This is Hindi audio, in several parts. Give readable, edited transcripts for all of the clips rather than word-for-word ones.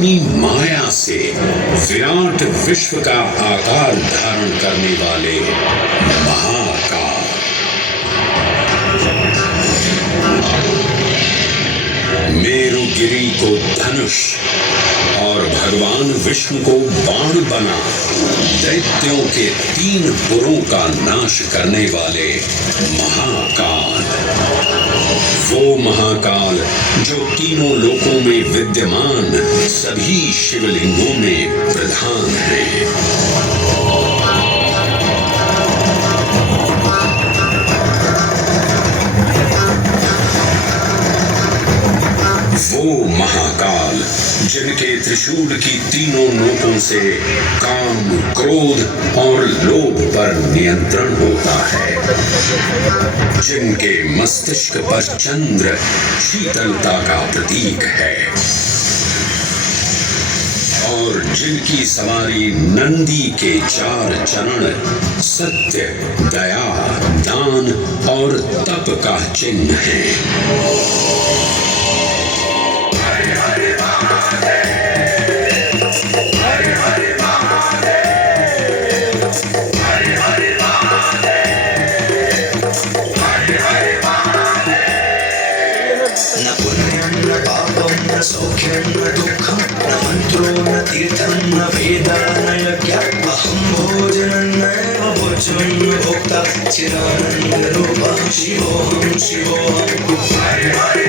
अपनी माया से विराट विश्व का आकार धारण करने वाले महाकाल। मेरुगिरी को धनुष और भगवान विष्णु को बाण बना दैत्यों के 3 पुरों का नाश करने वाले महाकाल। वो महाकाल जो तीनों लोकों में विद्यमान सभी शिवलिंगों में प्रधान है। वो महाकाल जिनके त्रिशूल की तीनों नोकों से काम, क्रोध और लोभ पर नियंत्रण होता है, जिनके मस्तिष्क पर चंद्र शीतलता का प्रतीक है और जिनकी सवारी नंदी के 4 चरण सत्य, दया, दान और तप का चिन्ह है। न पुण्यं न पापं न सौख्यं न दुःखं न मन्त्रो न तीर्थं न वेदा न यज्ञः अहं भोजनं नैव भोज्यं न भोक्ता चिदानन्दरूपः शिवोऽहं शिवोऽहम्। हरे हरे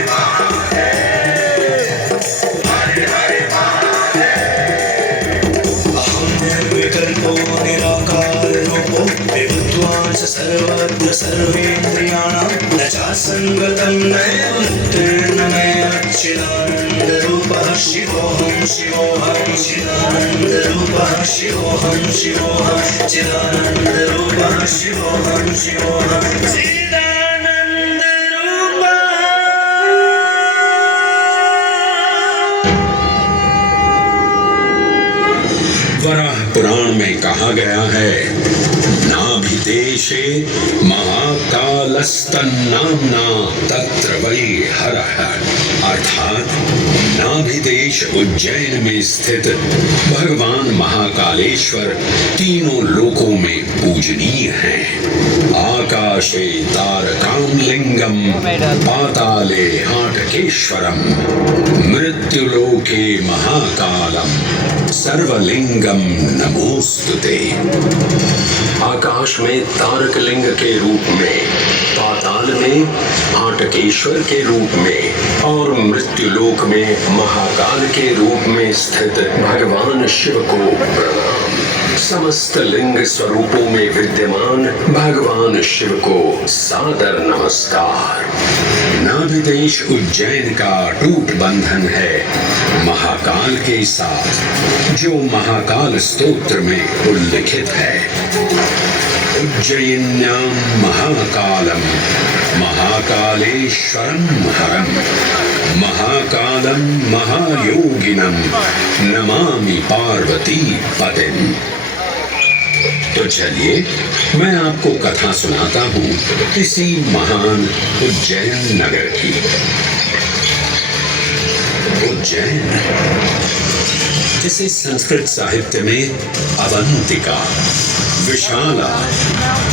अहं निर्विकल्पो निराकाररूपो विभुत्वा च सर्वत्र सर्वेन्द्रियाणां न चासङ्गतं नैव मुक्तेन मे चिदानन्दरूपः शिवोऽहं शिवोऽहं चिदानन्दरूपः शिवोऽहं शिवोऽहं चिदानन्दरूपः शिवोऽहं शिवोऽहं वराह पुराण में कहा गया है, नाभिदेशे महाकालस्तन्नाम्ना तत्र वै हरः। अर्थात नाभिदेश उज्जैन में स्थित भगवान महाकालेश्वर तीनों लोकों में पूजनीय हैं। आकाशे तारकामलिंगम पाताले हाटकेश्वरम मृत्युलोके महाकालम सर्वलिंगम नमोस्तुते। आकाश में तारकलिंग के रूप में, पाताल में हाटकेश्वर के रूप में और मृत्युलोक में महाकाल के रूप में स्थित भगवान शिव को प्रणाम। समस्त लिंग स्वरूपों में विद्यमान भगवान शिव को सादर नमस्कार। नाभिदेश उज्जैन का अटूट बंधन है महाकाल के साथ, जो महाकाल स्तोत्र में उल्लिखित है। उज्जयिन्यां महाकालम महाकालेश्वरम हरम महाकालम महायोगिनम नमामि पार्वती पतिम। तो चलिए मैं आपको कथा सुनाता हूँ इसी महान उज्जैन नगर की। उज्जैन जिसे संस्कृत साहित्य में अवंतिका, विशाला,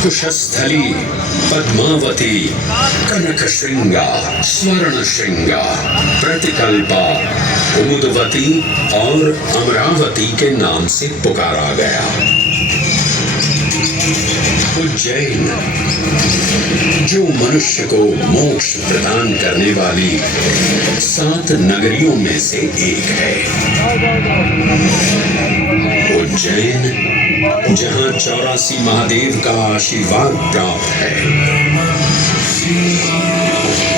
कुशस्थली, पद्मावती, कनकश्रृंगा, स्वर्णश्रृंगा, प्रतिकल्पा, कुमुदवती और अमरावती के नाम से पुकारा गया। उज्जैन जो मनुष्य को मोक्ष प्रदान करने वाली 7 नगरियों में से एक है। उज्जैन जहां 84 महादेव का आशीर्वाद प्राप्त है।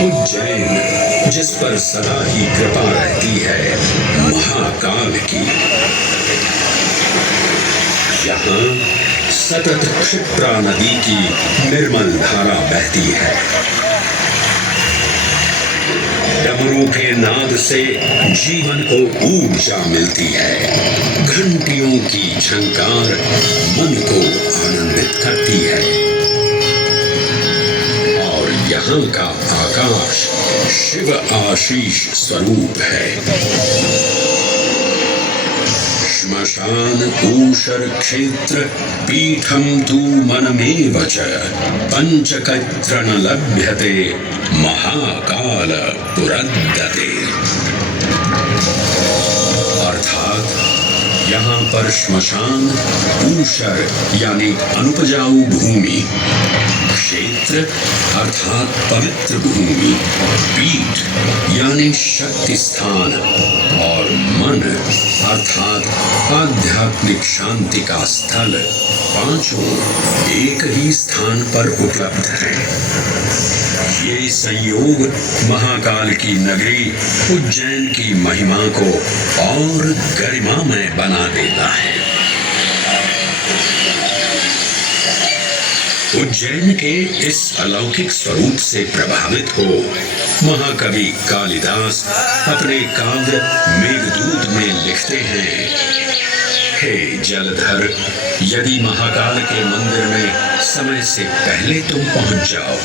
उज्जैन जिस पर सदा ही कृपा रहती है महाकाल की। यहाँ सतत क्षिप्रा नदी की निर्मल धारा बहती है। डमरू के नाद से जीवन को ऊर्जा मिलती है। घंटियों की झंकार मन को आनंदित करती है और यहाँ का आकाश शिव आशीष स्वरूप है। श्मशान ऊषर क्षेत्र पीठम तु मनमेव च पंचकत्र न लभ्यते महाकाल पुरद्दते। अर्थात यहाँ पर श्मशान, ऊषर यानी अनुपजाऊ भूमि, क्षेत्र अर्थात पवित्र भूमि, पीठ यानी शक्ति स्थान और मन अर्थात आध्यात्मिक शांति का स्थल, पांचों एक ही स्थान पर उपलब्ध हैं। ये संयोग महाकाल की नगरी उज्जैन की महिमा को और गरिमामय बना देता है। उज्जैन के इस अलौकिक स्वरूप से प्रभावित हो महाकवि कालिदास अपने काव्य मेघदूत में लिखते हैं, हे जलधर, यदि महाकाल के मंदिर में समय से पहले तुम पहुंच जाओ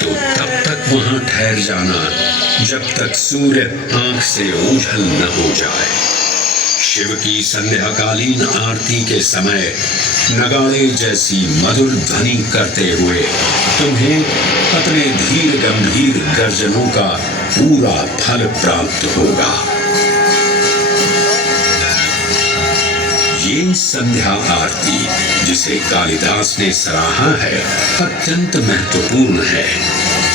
तो तब तक वहां ठहर जाना जब तक सूर्य आंख से ओझल न हो जाए। शिव की संध्याकालीन आरती के समय नगाड़े जैसी मधुर ध्वनि करते हुए तुम्हें अपने धीर गंभीर गर्जनों का पूरा फल प्राप्त होगा। ये संध्या आरती जिसे कालिदास ने सराहा है अत्यंत महत्वपूर्ण है,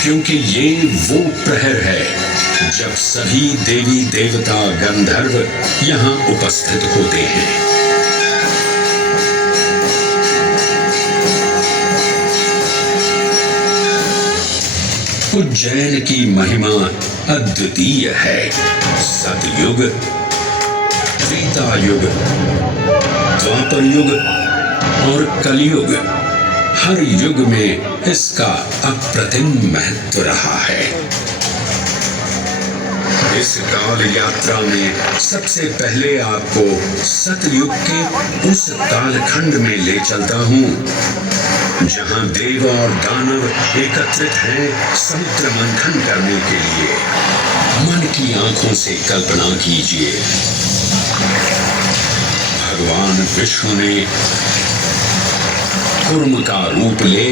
क्योंकि ये वो प्रहर है जब सभी देवी देवता गंधर्व यहाँ उपस्थित होते हैं। उज्जैन की महिमा अद्वितीय है। सतयुग, त्रेता युग, द्वापर युग और कलयुग, हर युग में इसका अप्रतिम महत्व रहा है। इस काल यात्रा में सबसे पहले आपको सतयुग के उस कालखंड में ले चलता हूँ जहाँ देव और दानव एकत्रित हैं समुद्र मंथन करने के लिए। मन की आंखों से कल्पना कीजिए, भगवान विष्णु ने कूर्म का रूप ले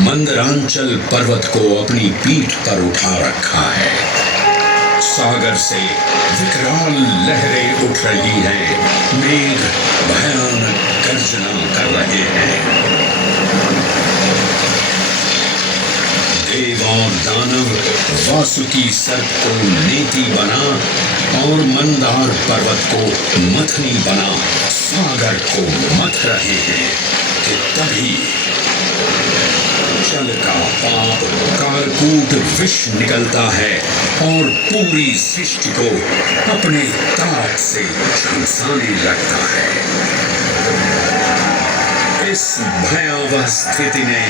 मंदरांचल पर्वत को अपनी पीठ पर उठा रखा है। सागर से विकराल लहरें उठ रही हैं, मेघ भयानक गर्जना कर रहे हैं। देव और दानव वासुकी सर्प को नीति बना और मंदार पर्वत को मथनी बना सागर को मथ रहे हैं कि तभी जल का पाप कालकूट विष निकलता है और पूरी सृष्टि को अपने ताप से झंसाने लगता है। इस भयावह स्थिति ने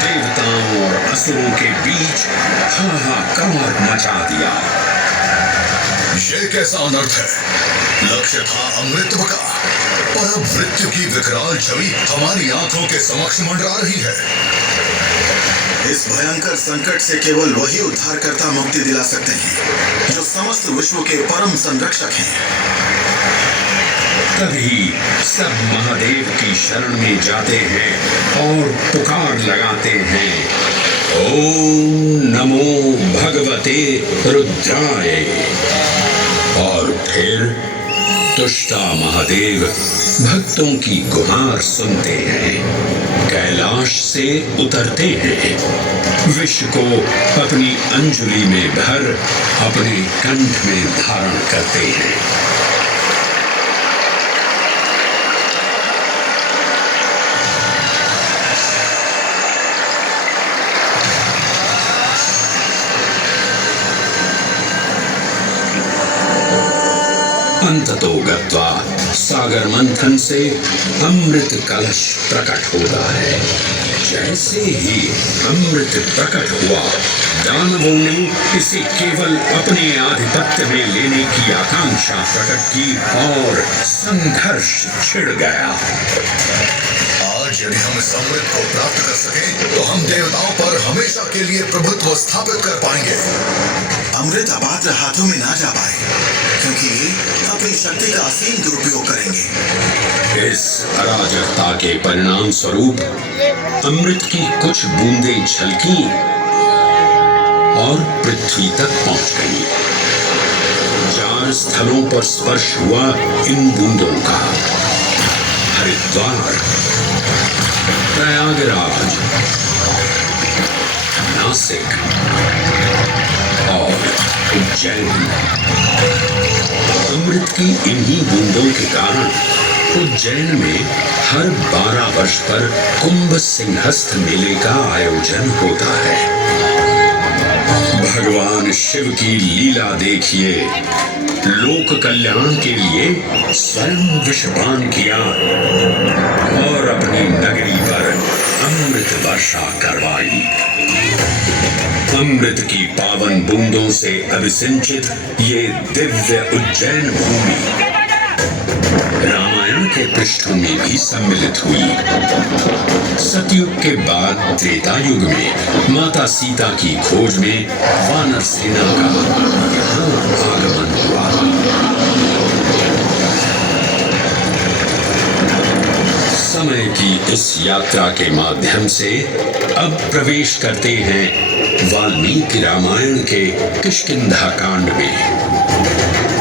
देवताओं और असुरों के बीच हाहाकार मचा दिया। ये कैसा अनर्थ है? लक्ष्य था अमृत का, पर अब मृत्यु की विकराल छवि हमारी आंखों के समक्ष मंडरा रही है। इस भयंकर संकट से केवल वही उद्धारकर्ता मुक्ति दिला सकते हैं जो समस्त विश्व के परम संरक्षक हैं। तभी सब महादेव की शरण में जाते हैं और पुकार लगाते हैं, ओम नमो भगवते रुद्राय। और फिर तुष्टा महादेव भक्तों की गुहार सुनते हैं, कैलाश से उतरते हैं, विष को अपनी अंजुलि में भर अपने कंठ में धारण करते हैं। अंततो गत्वा सागर मंथन से अमृत कलश प्रकट होता है। जैसे ही अमृत प्रकट हुआ, दानवों ने इसे केवल अपने आधिपत्य में लेने की आकांक्षा प्रकट की और संघर्ष छिड़ गया। आज यदि हम इस अमृत को प्राप्त कर सकें, तो हम देवताओं पर हमेशा के लिए प्रभुत्व स्थापित कर पाएंगे। अमृत अपात्र हाथों में ना जा पाए, क्योंकि ये अपनी शक्ति का असीम दुरुपयोग करेंगे। इस अराजकता के परिणाम स्वरूप अमृत की कुछ बूंदें छलकी और पृथ्वी तक पहुंच गई। 4 स्थलों पर स्पर्श हुआ इन बूंदों का। हरिद्वार, प्रयागराज, नासिक और उज्जैन। अमृत की इन्हीं बूंदों के कारण उज्जैन में हर 12 वर्ष पर कुंभ सिंहस्थ मेले का आयोजन होता है। भगवान शिव की लीला देखिए। लोक कल्याण के लिए स्वयं विषपान किया और अपनी नगरी पर अमृत वर्षा करवाई। अमृत की पावन बूंदों से अभिसिंचित ये दिव्य उज्जैन भूमि रामायण के पृष्ठों में भी सम्मिलित हुई। सतयुग के बाद त्रेता युग में माता सीता की खोज में वानर सेना का यहाँ आगमन हुआ। समय की इस यात्रा के माध्यम से अब प्रवेश करते हैं वाल्मीकि रामायण के किष्किंधा कांड में।